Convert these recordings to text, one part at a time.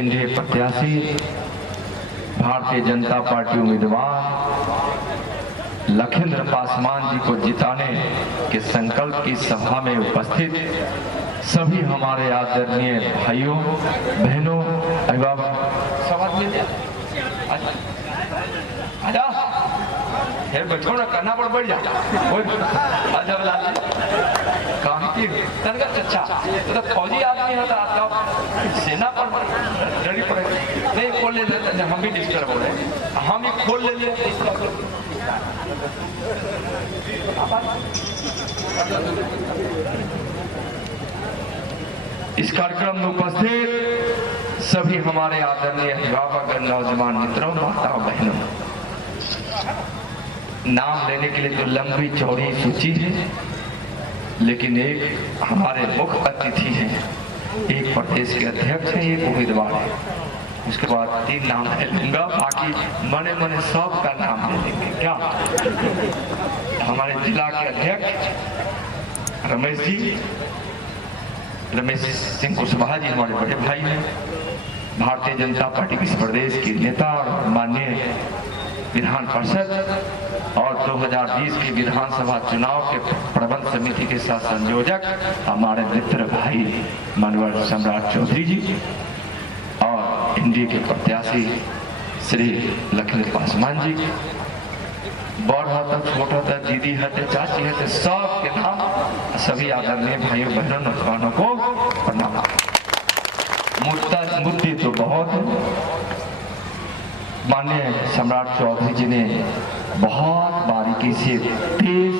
NDA प्रत्याशी Bharatiya Janata party उम्मीदवार लखींद्र पासवान जी को जिताने के संकल्प की सभा में उपस्थित सभी हमारे आदरणीय भाइयों बहनों अभिभावक सब आदमी आजा फिर बच्चों ने करना पड़ बढ़ जाता आजा काम की तनका अच्छा तो फौजी आदमी होता आपका सेना पर लड़ी पड़ेगी नहीं खोल ले लेते हम भी डिस्टर्ब हो रहे हम भी खोल ले लिए इस कार्यक्रम में उपस्थित सभी हमारे आदरणीय अभिभावक नौजवान मित्रों माताओं बहनों, नाम लेने के लिए तो लंबी चौड़ी सूची है, लेकिन एक हमारे मुख्य अतिथि हैं, एक प्रदेश के अध्यक्ष हैं, एक उम्मीदवार है। उसके बाद 3 नाम ले लूंगा, बाकी मने मने सब का नाम ले लेंगे। क्या हमारे जिला के अध्यक्ष रमेश सिंह कुशवाहा जी हमारे बड़े भाई हैं, भारतीय जनता पार्टी के इस प्रदेश के नेता और माननीय विधान पार्षद और 2020 के विधानसभा चुनाव के प्रबंध समिति के साथ संयोजक हमारे मित्र भाई मानवर सम्राट चौधरी जी और एनडीए के प्रत्याशी श्री लखींद्र पासवान जी, बड़ होता छोटा होता दीदी हते चाची हते सब के नाम सभी आदरणीय भाइयों बहनों नौजवानों को प्रणाम। मुद्दे तो बहुत है। माननीय सम्राट चौधरी जी ने बहुत बारीकी से देश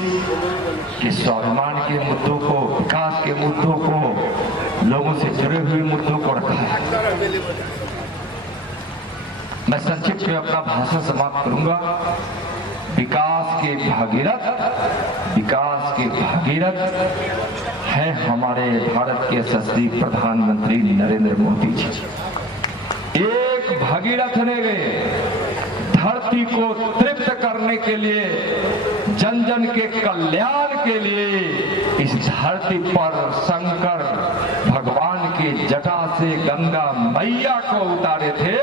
के स्वाभिमान के मुद्दों को, विकास के मुद्दों को, लोगों से जुड़े हुए मुद्दों को रखा है। मैं संक्षिप्त में अपना भाषण समाप्त करूंगा। विकास के भागीरथ है हमारे भारत के यशस्वी प्रधानमंत्री नरेंद्र मोदी जी। एक भगीरथ ने गए धरती को तृप्त करने के लिए, जन जन के कल्याण के लिए इस धरती पर शंकर भगवान की जटा से गंगा मैया को उतारे थे।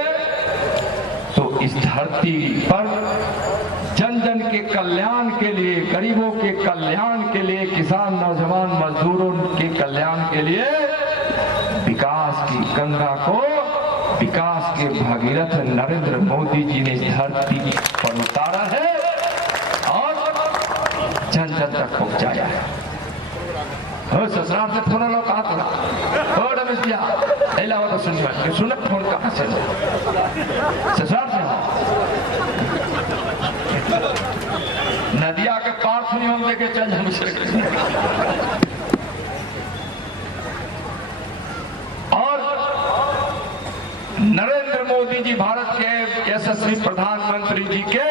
तो इस धरती पर जन जन के कल्याण के लिए, गरीबों के कल्याण के लिए, किसान नौजवान मजदूरों के कल्याण के लिए विकास की गंगा को, विकास के भागीरथ नरेंद्र मोदी जी ने धरती पर उतारा है और जन जन तक पहुंचाया है। ससुराल से फोन लो कहा थोड़ा रमेश भैया तो सुन फोन कहाँ से ससुराल से नदिया के पार सुनी हम लेके चल हम और नरेंद्र मोदी जी भारत के यशस्वी प्रधानमंत्री जी के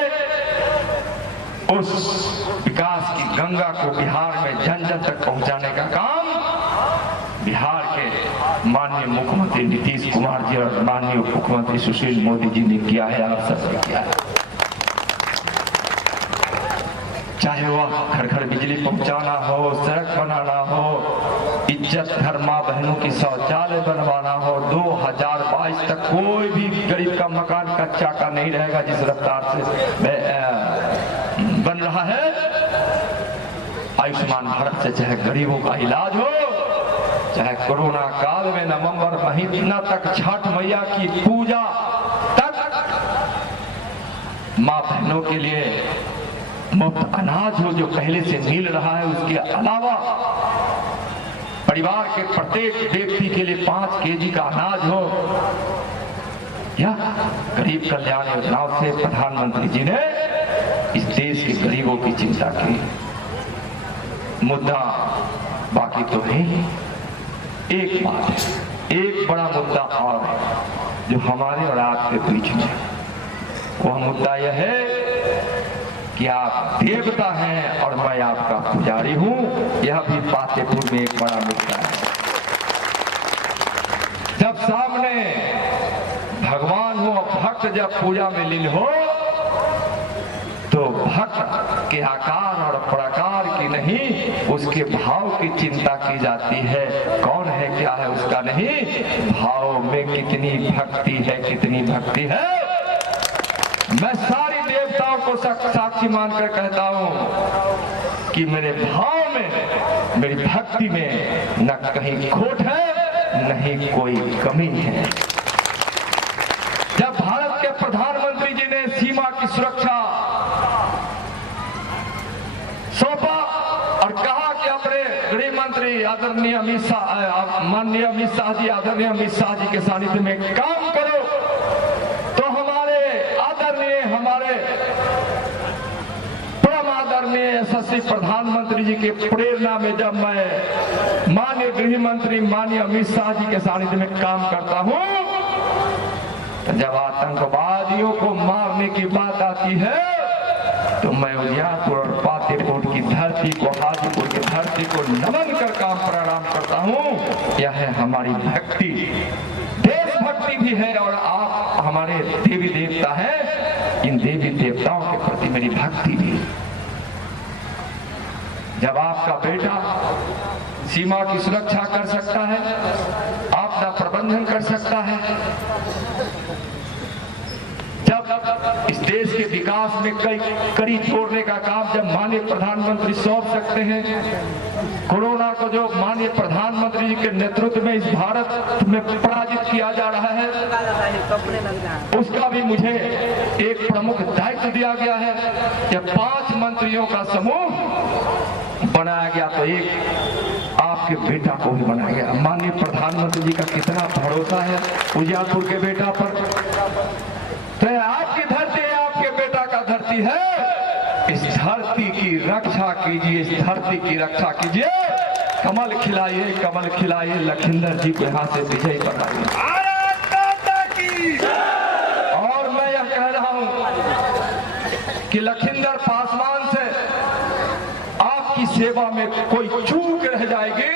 उस विकास की गंगा को बिहार में जन जन तक पहुंचाने का काम बिहार के माननीय मुख्यमंत्री नीतीश कुमार जी और माननीय उप मुख्यमंत्री सुशील मोदी जी ने किया है, आप सबने किया है। चाहे वह घर घर बिजली पहुंचाना हो, सड़क बनाना हो, इज्जत घर माँ बहनों की शौचालय बनवाना हो, 2022 तक कोई भी गरीब का मकान कच्चा का नहीं रहेगा जिस रफ्तार से बन रहा है। आयुष्मान भारत से चाहे गरीबों का इलाज हो, चाहे कोरोना काल में नवंबर महीना तक छठ मैया की पूजा तक माँ बहनों के लिए मुफ्त अनाज हो जो पहले से मिल रहा है, उसके अलावा परिवार के प्रत्येक व्यक्ति के लिए 5 केजी का अनाज हो, या गरीब कल्याण योजनाओं से प्रधानमंत्री जी ने इस देश के गरीबों की चिंता की। मुद्दा बाकी तो है, एक बात है, एक बड़ा मुद्दा और है जो हमारे और आपके बीच में, वह मुद्दा यह है कि आप देवता हैं और मैं आपका पुजारी हूं। यह भी पातेपुर में एक बड़ा मुद्दा है। जब सामने भगवान हो, भक्त जब पूजा में लीन हो, तो भक्त के आकार और प्रकार की नहीं, उसके भाव की चिंता की जाती है। कौन है, क्या है उसका नहीं, भाव में कितनी भक्ति है, कितनी भक्ति है। मैं सारी देवताओं को साक्षी मानकर कहता हूं कि मेरे भाव में, मेरी भक्ति में न कहीं खोट है, न ही कोई कमी है। जब भारत के प्रधानमंत्री जी ने सीमा की सुरक्षा सौंपा और कहा कि अपने गृह मंत्री आदरणीय अमित शाह, माननीय अमित शाह जी, आदरणीय अमित शाह जी के सानिध्य में काम करो, तो हमारे आदरणीय, हमारे परम आदरणीय यशस्वी प्रधानमंत्री जी के प्रेरणा में जब मैं माननीय गृह मंत्री माननीय अमित शाह जी के सानिध्य में काम करता हूं, जब आतंकवादियों को मारने की बात आती है तो मैं उजियारपुर और पातेपुर की धरती को, हाजीपुर की धरती को नमन कर काम प्रणाम करता हूं। यह है हमारी भक्ति, देशभक्ति भी है और आप हमारे देवी देवता हैं, इन देवी देवताओं के प्रति मेरी भक्ति भी। जब आपका बेटा सीमा की सुरक्षा कर सकता है, आपदा प्रबंधन कर सकता है, जब इस देश के विकास में कई कड़ी जोड़ने का काम जब माननीय प्रधानमंत्री सौंप सकते हैं, कोरोना को जो माननीय प्रधानमंत्री जी के नेतृत्व में इस भारत में पराजित किया जा रहा है, उसका भी मुझे एक प्रमुख दायित्व दिया गया है। जब 5 मंत्रियों का समूह बनाया गया तो एक आपके बेटा को भी बनाया गया। माननीय प्रधानमंत्री जी का कितना भरोसा है उजियारपुर के बेटा पर। तो आपकी धरती है, आपके बेटा का धरती है। इस धरती की रक्षा कीजिए, इस धरती की रक्षा कीजिए। कमल खिलाइए, कमल खिलाइए, लखींदर जी को यहाँ से विजयी बनाइए। और मैं यह कह रहा हूं कि लखींदर पासवान से आपकी सेवा में कोई चूक रह जाएगी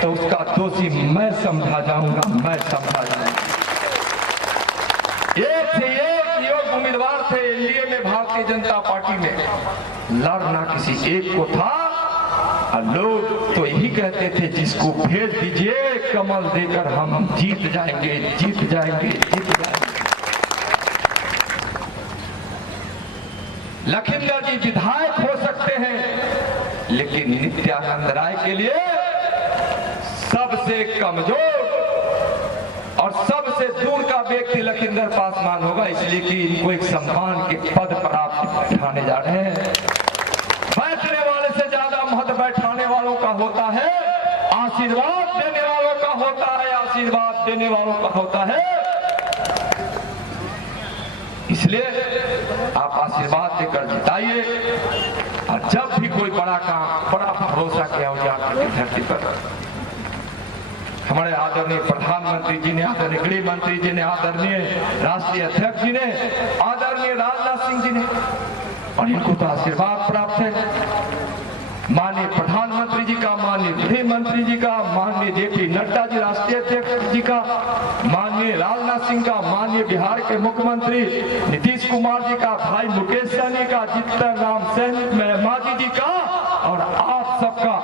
तो उसका दोषी मैं समझा जाऊंगा, मैं समझा जाऊंगा। एक से एक योग्य उम्मीदवार थे एनडीए में, भारतीय जनता पार्टी में लड़ना किसी एक को था और लोग तो यही कहते थे जिसको भेज दीजिए कमल देकर हम जीत जाएंगे, जीत जाएंगे, जीत जाएंगे। लखींदर जी विधायक हो सकते हैं, लेकिन नित्यानंद राय के लिए सबसे कमजोर और सबसे दूर का व्यक्ति लखींदर पासवान होगा, इसलिए कि इनको एक सम्मान के पद पर आप बैठाने जा रहे हैं। बैठने वाले से ज्यादा महत्व बैठाने वालों का होता है, आशीर्वाद देने वालों का होता है, आशीर्वाद देने वालों का होता है। इसलिए आप आशीर्वाद देकर जिताइए और जब भी कोई बड़ा काम, बड़ा भरोसा किया उजियारपुर की धरती पर हमारे आदरणीय प्रधानमंत्री जी ने, आदरणीय गृह मंत्री जी ने, आदरणीय राष्ट्रीय अध्यक्ष जी ने, आदरणीय राजनाथ सिंह जी ने, और इनको तो आशीर्वाद प्राप्त है माननीय प्रधानमंत्री जी का, माननीय गृह मंत्री जी का, माननीय जेपी नड्डा जी राष्ट्रीय अध्यक्ष जी का, माननीय राजनाथ सिंह का, माननीय बिहार के मुख्यमंत्री नीतीश कुमार जी का, भाई मुकेश सहनी का, जीतन राम मांझी जी का, और आप सबका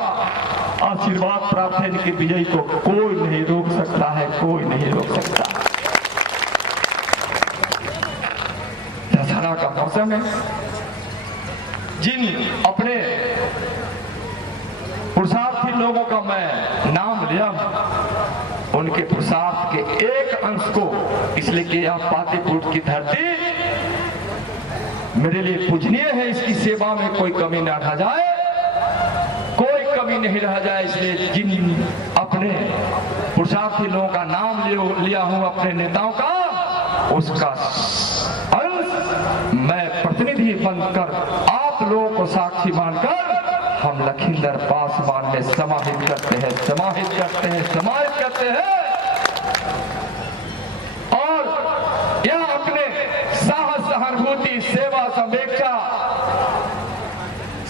आशीर्वाद प्राप्त है। इनकी विजय को कोई नहीं रोक सकता है, कोई नहीं रोक सकता। दशहरा का मौसम है, जिन अपने पुरुषार्थी लोगों का मैं नाम लिया, उनके पुरुषार्थ के एक अंश को, इसलिए कि यह पातेपुर की धरती मेरे लिए पूजनीय है, इसकी सेवा में कोई कमी ना रह जाए, कोई कमी नहीं रह जाए। इसलिए जिन अपने पुरुषार्थी लोगों का नाम लिया हूं, अपने नेताओं का, उसका अंश मैं प्रतिनिधि बनकर आप लोगों को साक्षी मानकर हम लखींदर पासवान में समाहित करते हैं, समाहित करते हैं, समाहित करते हैं। और यह अपने साहस, सहानुभूति, सेवा, संवेक्षा,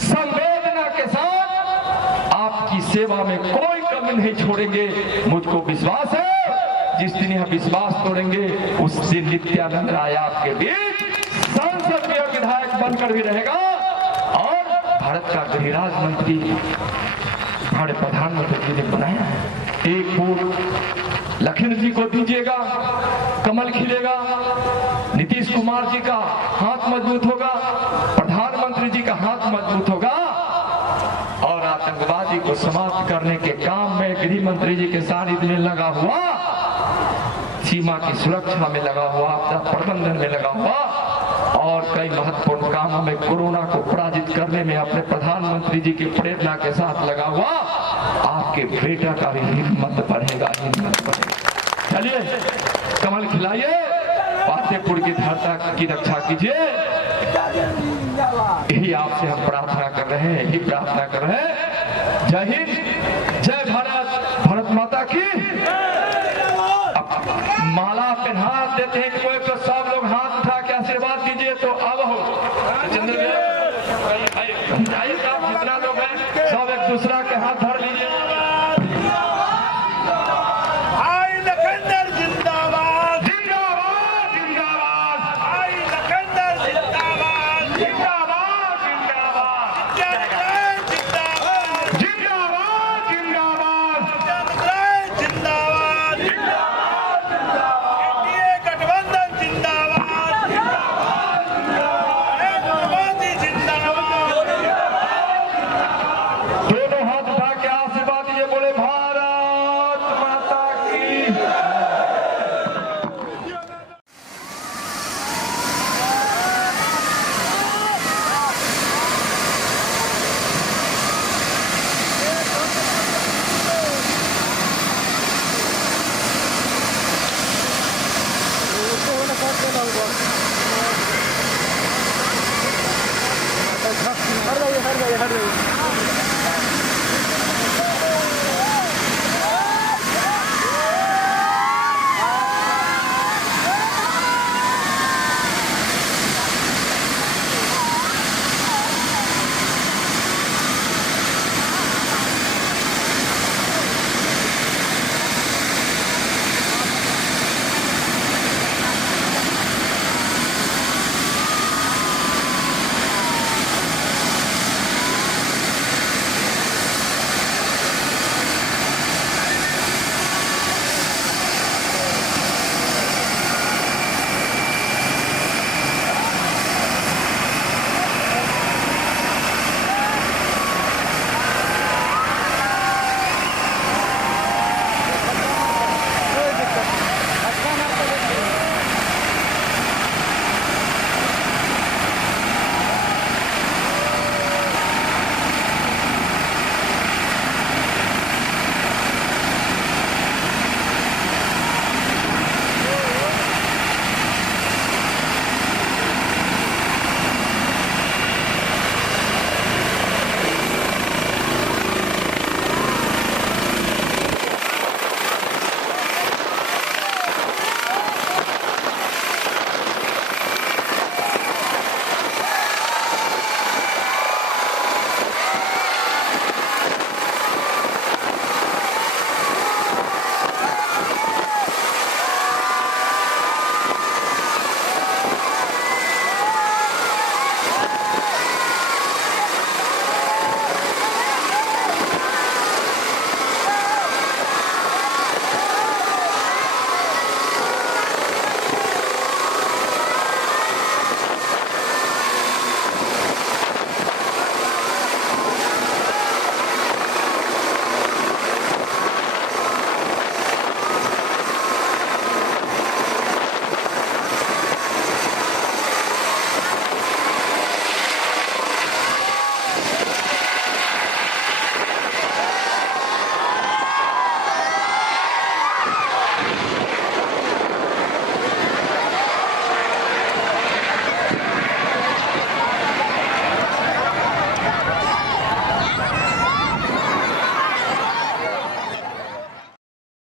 संवेदना के साथ आपकी सेवा में कोई कमी नहीं छोड़ेंगे। मुझको विश्वास है जिस दिन यह विश्वास तोड़ेंगे उस दिन नित्यानंद राय आपके बीच सांसद में विधायक बनकर भी रहेगा और भारत का गृहराज मंत्री हमारे प्रधानमंत्री जी ने बनाया है। एक वोट लखन जी को दीजिएगा, कमल खिलेगा, नीतीश कुमार जी का हाथ मजबूत होगा, प्रधानमंत्री जी का हाथ मजबूत होगा और आतंकवादी को समाप्त करने के काम में गृह मंत्री जी के सानिध्य में लगा हुआ, सीमा की सुरक्षा में लगा हुआ, आपदा प्रबंधन में लगा हुआ और कई महत्वपूर्ण कामों में कोरोना को पराजित करने में अपने प्रधानमंत्री जी की प्रेरणा के साथ लगा हुआ आपके बेटा का भी हिम्मत बढ़ेगा, हिम्मत बढ़ेगा। चलिए कमल खिलाइए, फतेहपुर की धरती की रक्षा कीजिए, यही आपसे हम प्रार्थना कर रहे हैं, यही प्रार्थना कर रहे हैं। जय हिंद, जय भारत, भारत माता की। माला पहना देते हैं कोई तो सब लोग हाथ उठा के आशीर्वाद दीजिए। तो अब हो चंद्र जितना लोग हैं सब एक दूसरा के हाथ धर